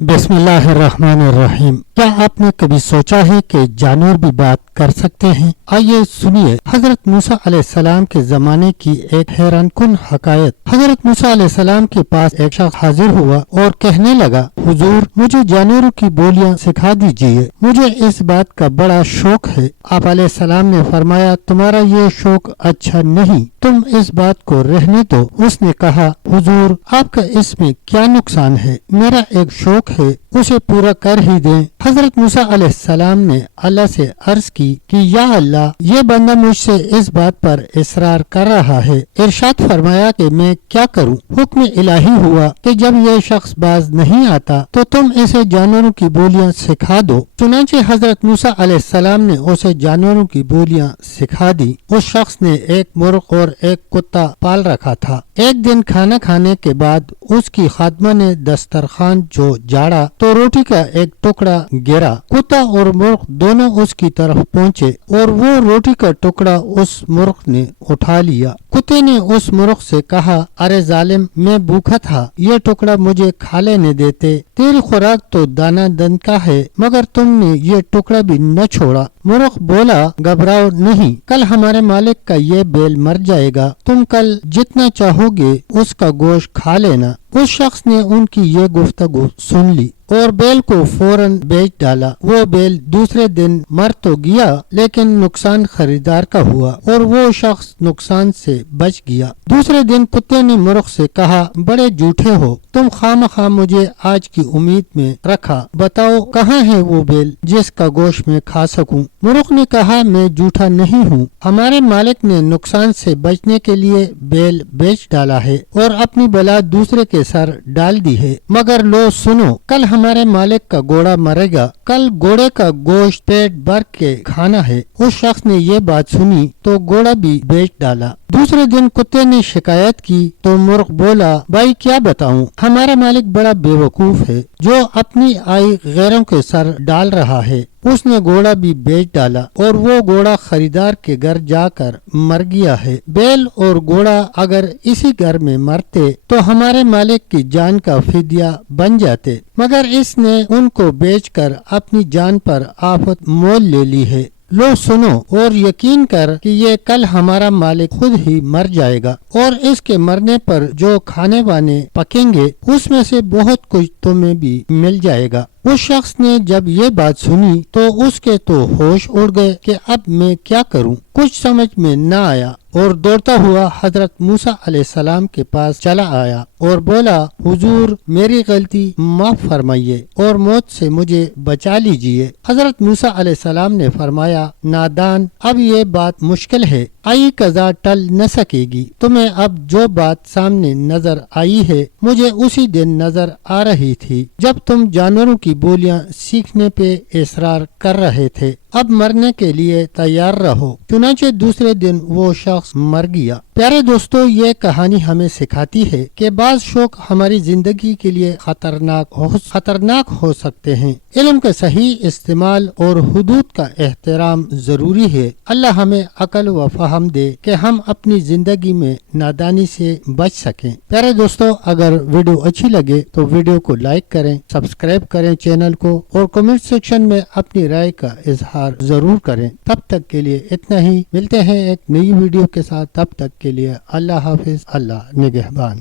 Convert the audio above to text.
بسم اللہ الرحمن الرحیم۔ کیا آپ نے کبھی سوچا ہے کہ جانور بھی بات کر سکتے ہیں؟ آئیے سنیے حضرت موسیٰ علیہ السلام کے زمانے کی ایک حیران کن حکایت۔ حضرت موسیٰ علیہ السلام کے پاس ایک شخص حاضر ہوا اور کہنے لگا، حضور مجھے جانوروں کی بولیاں سکھا دیجیے، مجھے اس بات کا بڑا شوق ہے۔ آپ علیہ السلام نے فرمایا، تمہارا یہ شوق اچھا نہیں، تم اس بات کو رہنے دو۔ اس نے کہا، حضور آپ کا اس میں کیا نقصان ہے؟ میرا ایک شوق ہے، اسے پورا کر ہی دیں۔ حضرت موسیٰ علیہ السلام نے اللہ سے عرض کی کہ یا اللہ، یہ بندہ مجھ سے اس بات پر اصرار کر رہا ہے، ارشاد فرمایا کہ میں کیا کروں؟ حکم الہی ہوا کہ جب یہ شخص باز نہیں آتا تو تم اسے جانوروں کی بولیاں سکھا دو۔ چنانچہ حضرت موسیٰ علیہ السلام نے اسے جانوروں کی بولیاں سکھا دی۔ اس شخص نے ایک مرغ اور ایک کتا پال رکھا تھا۔ ایک دن کھانا کھانے کے بعد اس کی خادمہ نے دسترخوان جو جاڑا تو روٹی کا ایک ٹکڑا گرا۔ کتا اور مرغ دونوں اس کی طرف پہنچے اور وہ روٹی کا ٹکڑا اس مرغ نے اٹھا لیا۔ کتے نے اس مرغ سے کہا، ارے ظالم، میں بھوکا تھا، یہ ٹکڑا مجھے کھا لینے دیتے، تیری خوراک تو دانہ دن کا ہے، مگر تم نے یہ ٹکڑا بھی نہ چھوڑا۔ مرغ بولا، گھبراؤ نہیں، کل ہمارے مالک کا یہ بیل مر جائے گا، تم کل جتنا چاہو گے اس کا گوشت کھا لینا۔ اس شخص نے ان کی یہ گفتگو سن لی اور بیل کو فوراً بیچ ڈالا۔ وہ بیل دوسرے دن مر تو گیا لیکن نقصان خریدار کا ہوا اور وہ شخص نقصان سے بچ گیا۔ دوسرے دن کتے نے مرغ سے کہا، بڑے جھوٹے ہو، تم خواہ مجھے آج کی امید میں رکھا، بتاؤ کہاں ہے وہ بیل جس کا گوشت میں کھا سکوں؟ مرغ نے کہا، میں جھوٹا نہیں ہوں، ہمارے مالک نے نقصان سے بچنے کے لیے بیل بیچ ڈالا ہے اور اپنی بلا دوسرے کے سر ڈال دی ہے، مگر لو سنو، کل ہمارے مالک کا گھوڑا مرے گا، کل گھوڑے کا گوشت پیٹ بھر کے کھانا ہے۔ اس شخص نے یہ بات سنی تو گھوڑا بھی بیچ ڈالا۔ دوسرے دن کتے نے شکایت کی تو مرغ بولا، بھائی کیا بتاؤں، ہمارا مالک بڑا بے وقوف ہے جو اپنی آئی غیروں کے سر ڈال رہا ہے۔ اس نے گھوڑا بھی بیچ ڈالا اور وہ گھوڑا خریدار کے گھر جا کر مر گیا ہے۔ بیل اور گھوڑا اگر اسی گھر میں مرتے تو ہمارے مالک کی جان کا فدیہ بن جاتے، مگر اس نے ان کو بیچ کر اپنی جان پر آفت مول لے لی ہے۔ لو سنو اور یقین کر کہ یہ کل ہمارا مالک خود ہی مر جائے گا اور اس کے مرنے پر جو کھانے وانے پکیں گے اس میں سے بہت کچھ تمہیں بھی مل جائے گا۔ اس شخص نے جب یہ بات سنی تو اس کے تو ہوش اڑ گئے کہ اب میں کیا کروں، کچھ سمجھ میں نہ آیا اور دوڑتا ہوا حضرت موسیٰ علیہ السلام کے پاس چلا آیا اور بولا، حضور میری غلطی معاف فرمائیے اور موت سے مجھے بچا لیجئے۔ حضرت موسیٰ علیہ السلام نے فرمایا، نادان، اب یہ بات مشکل ہے، آئی قضا ٹل نہ سکے گی، تمہیں اب جو بات سامنے نظر آئی ہے مجھے اسی دن نظر آ رہی تھی جب تم جانوروں کی بولیاں سیکھنے پہ اصرار کر رہے تھے، اب مرنے کے لیے تیار رہو۔ چنانچہ دوسرے دن وہ شخص مر گیا۔ پیارے دوستو، یہ کہانی ہمیں سکھاتی ہے کہ بعض شوق ہماری زندگی کے لیے خطرناک ہو سکتے ہیں۔ علم کا صحیح استعمال اور حدود کا احترام ضروری ہے۔ اللہ ہمیں عقل و فہم دے کہ ہم اپنی زندگی میں نادانی سے بچ سکیں۔ پیارے دوستو، اگر ویڈیو اچھی لگے تو ویڈیو کو لائک کریں، سبسکرائب کریں چینل کو اور کمنٹ سیکشن میں اپنی رائے کا اظہار ضرور کریں۔ تب تک کے لیے اتنا ہی، ملتے ہیں ایک نئی ویڈیو کے ساتھ، تب تک کے لیے اللہ حافظ، اللہ نگہبان۔